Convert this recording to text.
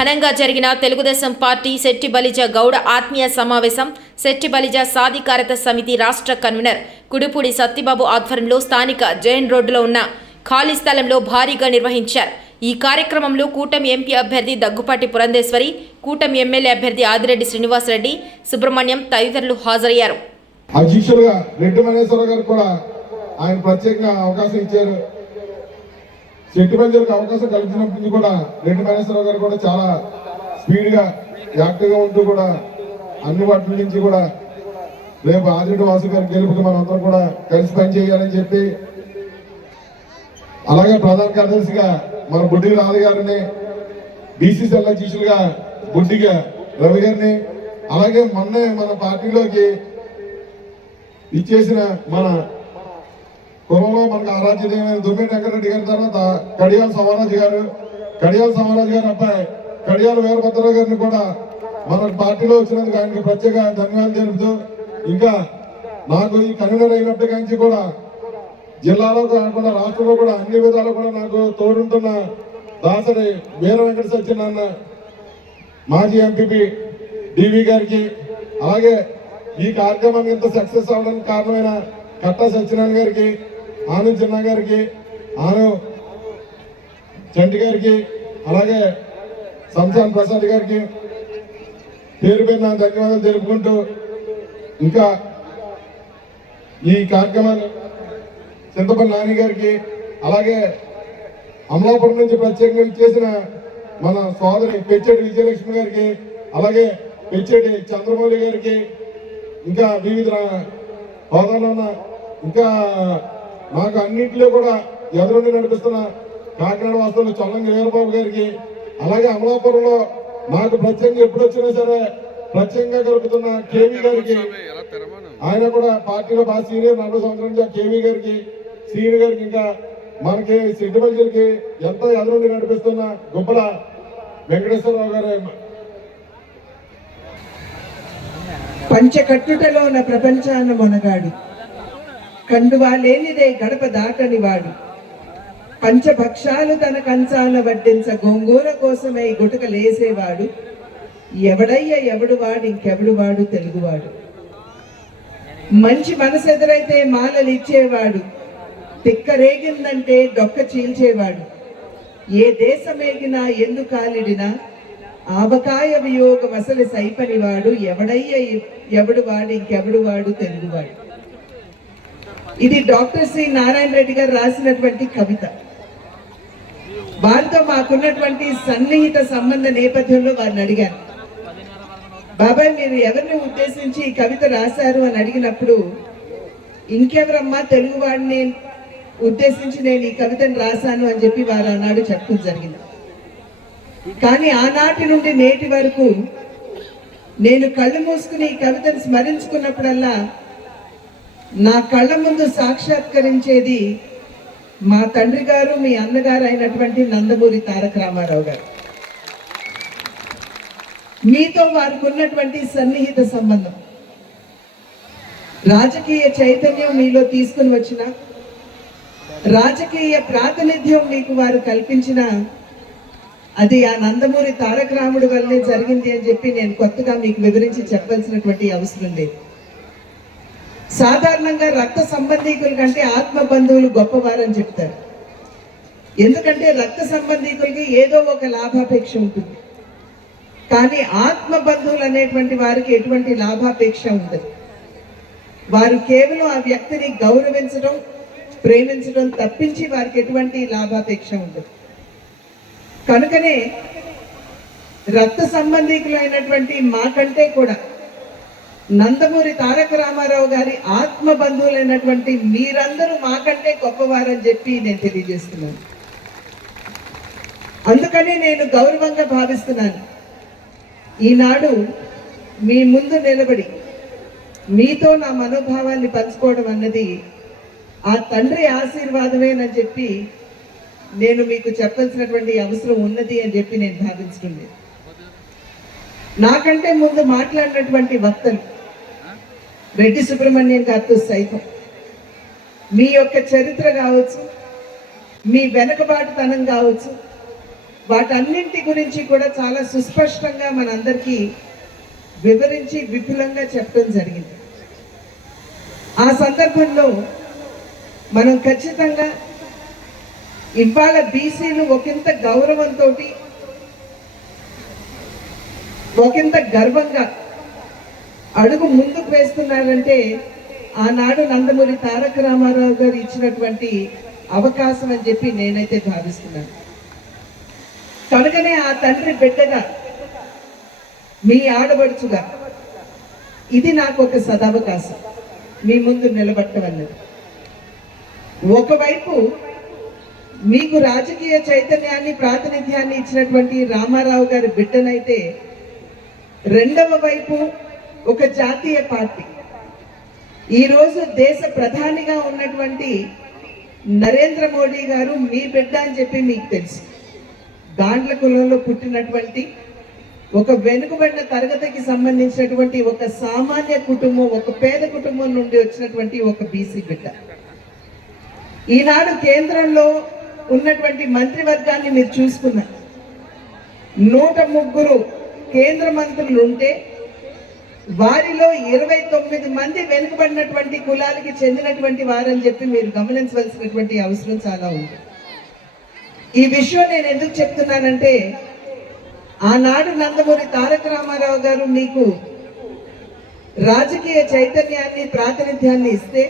ఘనంగా జరిగిన తెలుగుదేశం పార్టీ శెట్టి బలిజ గౌడ ఆత్మీయ సమావేశం శెట్టి బలిజ సాధికారత సమితి రాష్ట్ర కన్వీనర్ కుడుపూడి సత్యబాబు ఆధ్వర్యంలో స్థానిక జైన్ రోడ్డులో ఉన్న ఖాళీ స్థలంలో భారీగా నిర్వహించారు. ఈ కార్యక్రమంలో కూటమి ఎంపీ అభ్యర్థి దగ్గుపాటి పురంధేశ్వరి, కూటమి ఎమ్మెల్యే అభ్యర్థి ఆదిరెడ్డి శ్రీనివాసరెడ్డి, సుబ్రహ్మణ్యం తదితరులు హాజరయ్యారు. అధ్యక్షులుగా రెడ్డి మహేశ్వర గారు కూడా ఆయన ప్రత్యేకంగా అవకాశం ఇచ్చారు. శెట్టి బలిజలకు అవకాశం కల్పించినప్పుడు కూడా రెడ్డి మహేశ్వరరావు గారు కూడా చాలా స్పీడ్గా యాక్టివ్గా ఉంటూ కూడా అన్ని వాటి నుంచి కూడా రేపు ఆదిరెడ్డి వాసు గారి గెలుపుకి మనం అందరం కూడా కలిసి పనిచేయాలని చెప్పి, అలాగే ప్రధాన కార్యదర్శిగా మన బుడ్డి రాధ గారిని, బీసీసీఎల్ అధ్యక్షులుగా బుడ్డిగా రవి గారిని, అలాగే మొన్నే మన పార్టీలోకి ఇచ్చేసిన మన కులంలో మనకు ఆరాధ్యమైన దుమ్మిడి వెంకటరెడ్డి గారి తర్వాత కడియాల సమారాజు గారు అబ్బాయి కడియాల వీరభద్రరావు గారిని కూడా మన పార్టీలో వచ్చినందుకు ఆయనకి ప్రత్యేక ధన్యవాదాలు తెలుపుతూ, ఇంకా నాకు ఈ కన్వీనర్ అయినప్పటి నుంచి కూడా జిల్లాలో కాకుండా రాష్ట్రంలో కూడా అన్ని విధాలు కూడా నాకు తోడుంటున్న దాసరి వీర వెంకట సత్యనారాయణ మాజీ ఎంపీపీ డివి గారికి, అలాగే ఈ కార్యక్రమాన్ని ఇంత సక్సెస్ అవడానికి కారణమైన కట్టా సత్యనారాయణ గారికి, ఆను చిన్న గారికి, ఆను చంటి గారికి, అలాగే సంసాన్ ప్రసాద్ గారికి పేరు పేరు నా ధన్యవాదాలు తెలుపుకుంటూ, ఇంకా ఈ కార్యక్రమాన్ని చింతపల్లి నాని గారికి, అలాగే అమలాపురం నుంచి ప్రత్యేకంగా ఇచ్చేసిన మన సోదరి పెచ్చేటి విజయలక్ష్మి గారికి, అలాగే పెచ్చేటి చంద్రమౌళి గారికి, ఇంకా వివిధ హోదాలో ఉన్న ఇంకా నాకు అన్నింటిలో కూడా ఎదురుండి నడిపిస్తున్న కాకినాడ వాస్తవులు చల్లంగి వీరబాబు గారికి, అలాగే అమలాపురంలో నాకు ప్రత్యేకంగా ఎప్పుడు వచ్చినా సరే ప్రత్యేకంగా కలుపుతున్న కేవీ గారికి, ఆయన కూడా పార్టీలో బాగా సీనియర్ 40 సంవత్సరాలుగా కేవీ గారికి, సీనియర్ గారికి, ఇంకా మనకి శెట్టి బలిజలకి ఎంతో ఎదురుండి నడిపిస్తున్న గుబ్బల వెంకటేశ్వరరావు గారు. పంచకట్టుటలో ఉన్న ప్రపంచాన్న మొనగాడు, కండువా లేనిదే గడప దాటని వాడు, పంచభక్షాలు తన కంచాల వడ్డించ గోంగూర కోసమై గుటక లేసేవాడు, ఎవడయ్య ఎవడు వాడు ఇంకెవడు వాడు తెలుగువాడు, మంచి మనసు ఎదురైతే మాలలు ఇచ్చేవాడు, తిక్కరేగిందంటే డొక్క చీల్చేవాడు, ఏ దేశమేగినా ఎందు కాలిడినా ఆవకాయ వియోగం అసలు సైపనివాడు, ఎవడయ్య ఎవడు వాడు ఇంకెవడు వాడు తెలుగువాడు. ఇది డాక్టర్ శ్రీ నారాయణ రెడ్డి గారు రాసినటువంటి కవిత. వారితో మాకున్నటువంటి సన్నిహిత సంబంధ నేపథ్యంలో వారిని అడిగాను, బాబాయ్ మీరు ఎవరిని ఉద్దేశించి ఈ కవిత రాశారు అని అడిగినప్పుడు, ఇంకెవరమ్మా తెలుగువాడిని ఉద్దేశించి నేను ఈ కవితను రాశాను అని చెప్పి వారు ఆనాడు చెప్పడం జరిగింది. కానీ ఆనాటి నుండి నేటి వరకు నేను కళ్ళు మూసుకుని ఈ కవితను స్మరించుకున్నప్పుడల్లా నా కళ్ళ ముందు సాక్షాత్కరించేది మా తండ్రి గారు, మీ అన్నగారు అయినటువంటి నందమూరి తారక రామారావు గారు. మీతో వారికి ఉన్నటువంటి సన్నిహిత సంబంధం, రాజకీయ చైతన్యం మీలో తీసుకుని వచ్చిన, రాజకీయ ప్రాతినిధ్యం మీకు వారు కల్పించిన, అది ఆ నందమూరి తారక రాముడి వల్లనే జరిగింది అని చెప్పి నేను కొత్తగా మీకు వివరించి చెప్పాల్సినటువంటి అవసరం లేదు. సాధారణంగా రక్త సంబంధీకుల కంటే ఆత్మ బంధువులు గొప్పవారని చెప్తారు. ఎందుకంటే రక్త సంబంధీకులకి ఏదో ఒక లాభాపేక్ష ఉంటుంది, కానీ ఆత్మ బంధువులు అనేటువంటి వారికి ఎటువంటి లాభాపేక్ష ఉండదు. వారు కేవలం ఆ వ్యక్తిని గౌరవించడం, ప్రేమించడం తప్పించి వారికి ఎటువంటి లాభాపేక్ష ఉండదు. కనుకనే రక్త సంబంధీకులు అయినటువంటి మాకంటే కూడా నందమూరి తారక రామారావు గారి ఆత్మ బంధువులైనటువంటి మీరందరూ మాకంటే గొప్పవారని చెప్పి నేను తెలియజేస్తున్నాను. అందుకనే నేను గౌరవంగా భావిస్తున్నాను, ఈనాడు మీ ముందు నిలబడి మీతో నా మనోభావాన్ని పంచుకోవడం అన్నది ఆ తండ్రి ఆశీర్వాదమేనని చెప్పి నేను మీకు చెప్పాల్సినటువంటి అవసరం ఉన్నది అని చెప్పి నేను భావించుకుంది. నాకంటే ముందు మాట్లాడినటువంటి వక్తలు రెడ్డి సుబ్రహ్మణ్యం గారితో సైతం మీ యొక్క చరిత్ర కావచ్చు, మీ వెనకబాటుతనం కావచ్చు, వాటన్నింటి గురించి కూడా చాలా సుస్పష్టంగా మనందరికీ వివరించి విపులంగా చెప్పడం జరిగింది. ఆ సందర్భంలో మనం ఖచ్చితంగా ఇవాళ బీసీలు ఒకంత గౌరవంతో ఒకంత గర్వంగా అడుగు ముందుకు వేస్తున్నారంటే ఆనాడు నందమూరి తారక రామారావు గారు ఇచ్చినటువంటి అవకాశం అని చెప్పి నేనైతే భావిస్తున్నాను. కనుకనే ఆ తండ్రి బిడ్డగా, మీ ఆడబడుచుగా ఇది నాకు ఒక సదవకాశం మీ ముందు నిలబడటం అన్నది. ఒకవైపు మీకు రాజకీయ చైతన్యాన్ని, ప్రాతినిధ్యాన్ని ఇచ్చినటువంటి రామారావు గారి బిడ్డనైతే, రెండవ వైపు ఒక జాతీయ పార్టీ, ఈరోజు దేశ ప్రధానిగా ఉన్నటువంటి నరేంద్ర మోడీ గారు మీ బిడ్డ అని చెప్పి మీకు తెలుసు. గాండ్ల కులంలో పుట్టినటువంటి ఒక వెనుకబడిన తరగతికి సంబంధించినటువంటి ఒక సామాన్య కుటుంబం, ఒక పేద కుటుంబం నుండి వచ్చినటువంటి ఒక బీసీ బిడ్డ. ఈనాడు కేంద్రంలో ఉన్నటువంటి మంత్రివర్గాన్ని మీరు చూసుకున్నారు. 103 కేంద్ర మంత్రులు ఉంటే వారిలో 29 మంది వెనుకబడినటువంటి కులాలకి చెందినటువంటి వారని చెప్పి మీరు గమనించవలసినటువంటి అవసరం చాలా ఉంది. ఈ విషయం నేను ఎందుకు చెప్తున్నానంటే, ఆనాడు నందమూరి తారక రామారావు గారు మీకు రాజకీయ చైతన్యాన్ని, ప్రాతినిధ్యాన్ని ఇస్తే